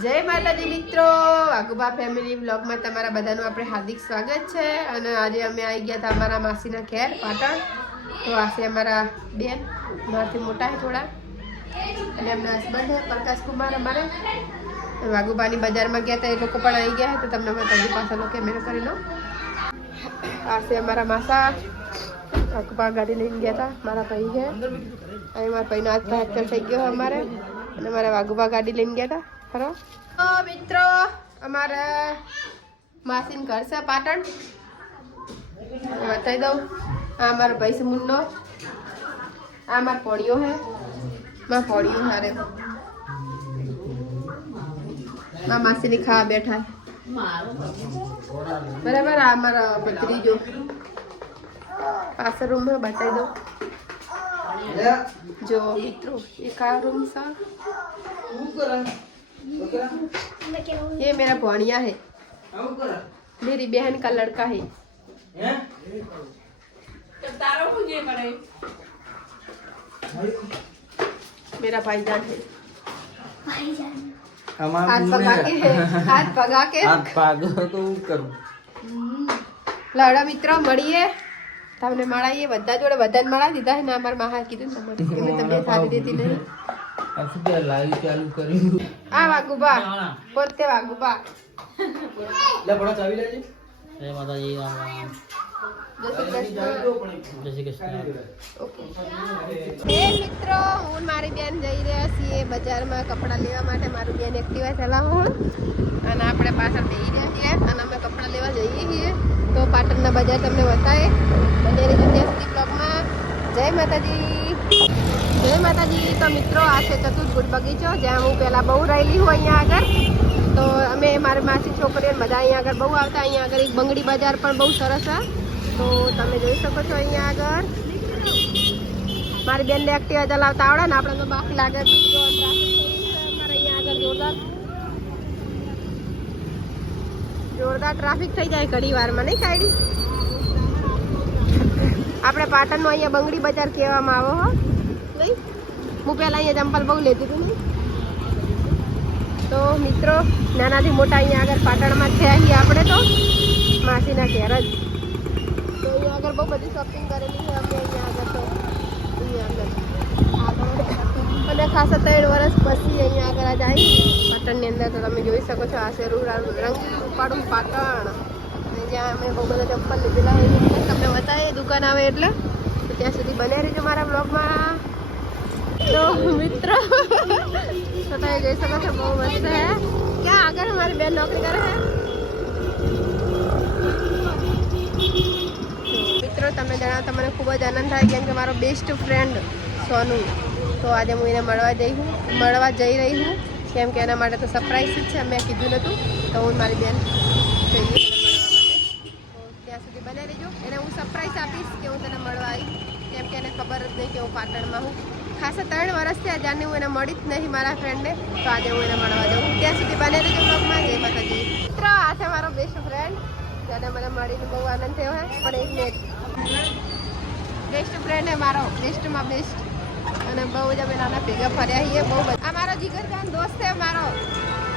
જય માતાજી મિત્રો. વાઘુબા ફેમિલી બ્લોગમાં તમારા બધાનું આપણે હાર્દિક સ્વાગત છે. અને આજે અમે આવી ગયા હતા અમારા માસીના ઘેર, પાટણ. તો આ અમારા બેન, મારાથી મોટા છે થોડા. અને એમના હસબન્ડ છે, પ્રકાશ કુમાર અમારે. વાઘુબાની બજારમાં ગયા હતા, એ લોકો પણ આવી ગયા તો તમને માતાજી પાસેનો કેમેરો કરી લો આ અમારા માસા, વાઘુબા ગાડી લઈને ગયા હતા, મારા ભાઈ છે. અને મારા ભાઈનો આજ ફ્રેક્ચર થઈ ગયો અમારે. અને મારા વાઘુબા ગાડી લઈને ગયા હતા. ખરો તો મિત્રો અમારા માસીન ઘર છે પાટણ બતાવી દઉં આ અમારો ભાઈ છે મુન્નો આ મારો પોળિયો હે મારા પોળિયો હારે મારા માસીને ખાવા બેઠા બરાબર આ અમારા ભત્રીજો પાછળ રૂમમાં બતાવી દઉં જો મિત્રો એક આ રૂમ સર ये मेरा भौनिया है मेरी बहन का लड़का है मेरा भाईजान है हाथ पका के हाथ पका के હાથ પાગો તો હું કરું લાડા મિત્રો મળીએ તમને મળાઈએ બધા જોડે બધાને મળા દીધા છે ને અમારા માહા કીધું ને તમારે એમની તબિયત સારી રહેતી નહીં આ શું કે લાઈવ ચાલુ કર્યું? આ વાગુબા પોતે વાગુબા લે ચાવી લેજે માતાજી રામ રામ. મિત્રો હું મારી બેન જઈ રહ્યા છીએ બજારમાં કપડાં લેવા માટે. મારું બેન એક્ટિવા ચલાવો અને આપણે પાછળ બેસી રહ્યા છીએ અને અમે કપડાં લેવા જઈએ છીએ. તો પાટણના બજાર તમને બતાવે અને રીતે ત્યાં સુધી બ્લોગમાં જય માતાજી. જય માતાજી. તો મિત્રો, આ છે ચતુર્ગુડ બગીચો, જ્યાં હું પહેલાં બહુ રહેલી હું અહીંયા આગળ. તો અમે મારી માસી છોકરીઓ બધા અહીંયા આગળ બહુ આવતા. અહીંયા આગળ એક બંગડી બજાર પણ બહુ સરસ છે. તો તમે જોઈ શકો છો અહીંયા આગળ. મારી બેનને એક્ટિવા ચલાવતા આવડે ને, આપણે તો બાકી લાગે અહીંયા આગળ જોરદાર. જોરદાર ટ્રાફિક થઈ જાય ઘણી વારમાં, નહીં કાઢી આપણે પાટણનો અહીંયા બંગડી બજાર કહેવામાં આવો હો. નહીં હું પહેલાં અહીંયા ચંપલ બહુ લેતી હતી ને તો મિત્રો, નાનાથી મોટા અહીંયા આગળ પાટણમાં છે અહીં આપણે તો. માસીના ઘેર જ. તો અહીંયા આગળ બહુ બધી શોપિંગ કરેલી છે, અમે અહીંયા આગળ તો. અહીંયા આગળ. અને ખાસા ત્રણ વર્ષ પછી અહીંયા આગળ આજ આવી પાટણની અંદર તો તમે જોઈ શકો છો, આ છે રંગ ઉપાડું પાટણ. જ્યાં અમે બહુ બધા ચપ્પલ લીધેલા હોય તમને બતાવીએ, દુકાન આવે એટલે. ત્યાં સુધી બન્યા રહીજો મારા બ્લોગમાં તો મિત્રો તો તમે જોઈ શકો છો બહુ મસ્ત હે. ક્યાં આગળ મારી બેન નોકરી કરે છે મિત્રો, તમે જણાવો મને ખૂબ જ આનંદ થાય કેમ કે મારો બેસ્ટ ફ્રેન્ડ સોનુ. તો આજે હું એને મળવા જઈ હું, મળવા જઈ રહી હું, કેમ કે એના માટે તો સરપ્રાઈઝ જ છે, મેં કીધું નહોતું તો હું મારી બેન જઈએ ત્યાં સુધી બને રહેજો એને હું સરપ્રાઈઝ આપીશ કે હું તને મળવા આવી. કેમ કે એને ખબર જ નહીં કે હું પાટણમાં હું. ખાસા ત્રણ વર્ષ થયા ત્યારની હું એને મળી જ નહીં મારા ફ્રેન્ડને તો આજે હું એને મળવા જાઉં. ત્યાં સુધી બને રહેજો બ્લોગમાં જય માતાજી. મિત્ર, આ છે મારો બેસ્ટ ફ્રેન્ડ જેને મને મળીને બહુ આનંદ થયો હે. પણ એક મિનિટ બેસ્ટ ફ્રેન્ડ હે મારો બેસ્ટમાં બેસ્ટ અને બહુ જ અમે નાના ભેગા ફર્યા છીએ. બહુ આ મારો જીગરજાન દોસ્ત છે મારો.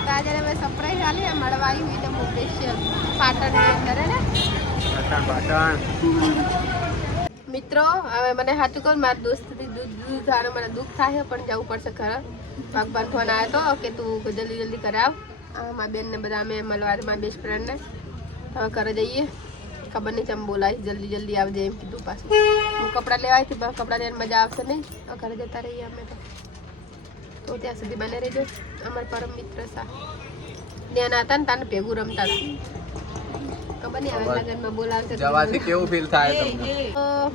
તો આજે અમે સરપ્રાઈઝ આલી મળવા આવી એટલે બહુ સ્પેશિયલ પાટણની અંદર ને? મિત્રો, હવે મને હાથું કહું મારા દોસ્તથી દૂધ દૂધ અને મને દુઃખ થાય પણ જવું પડશે ખરા ભગવાન ફોન આવ્યો હતો કે તું જલ્દી જલ્દી કરાવ મારા બેનને બધા અમે મળવા મારા બેસ્ટ ફ્રેન્ડને હવે ઘરે જઈએ. ખબર નહીં ચમ બોલાય, જલ્દી જલ્દી આવજે એમ કીધું પાછું. હું કપડાં લેવા આવી હતી કપડાં લઈને મજા આવશે નહીં. ઘરે જતા રહીએ અમે તો. તો ત્યાં સુધી બને રહેજો. અમારા પરમ મિત્ર સા. ત્યાં હતા ને, તાને ભેગું રમતા હતા. જવાથી કેવું ફીલ થાય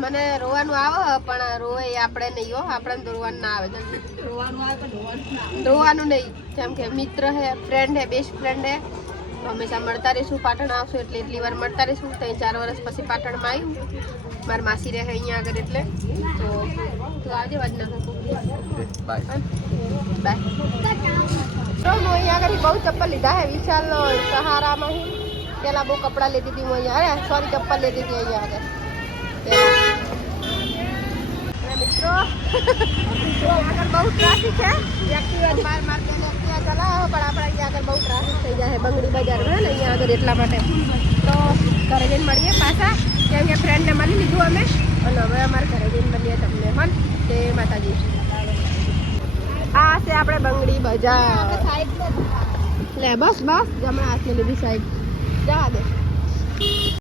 મને રોવાનું આવે પણ રોવે આપણે નહીં હો આપણે તો રોવાનું ના આવે. જલ્દી રોવાનું નહીં. જેમ કે મિત્ર હે ફ્રેન્ડ હે બેસ્ટ ફ્રેન્ડ હે. હંમેશા મળતા રહીશું પાટણ આવશું એટલે એટલી વાર મળતા રહીશું. ત્રણ ચાર વર્ષ પછી પાટણમાં આવ્યું મારા માસી રહે અહીંયા આગળ એટલે. તો તું આવજે વાજના. બાય બાય તો હું અહીંયા આગળ બહુ ચપ્પલ લીધા હે વિશાલ સહારામાં હું. પેલા બહુ કપડાં લેતી હતી હું અહીંયા અરે સોરી ચપ્પલ લેતી હતી અહીંયા આગળ. મિત્રો આગળ બહુ ટ્રાફિક છે એક્ટિવા માર માર બેન એક્ટિવા ચલાવો પણ આપણે અહીંયા આગળ બહુ ટ્રાફિક થઈ જાય બંગડી બજાર ને અહીંયા આગળ એટલા માટે. તો ઘરે જઈને મળીએ પાછા કેમ કે ફ્રેન્ડને મળી લીધું અમે. અને હવે અમારે ઘરે જઈને મળીએ તમને હન તે માતાજી. આ છે આપણે બંગડી બજાર. લે બસ બસ જમણા હાથની લીધી સાઈડ જવા દે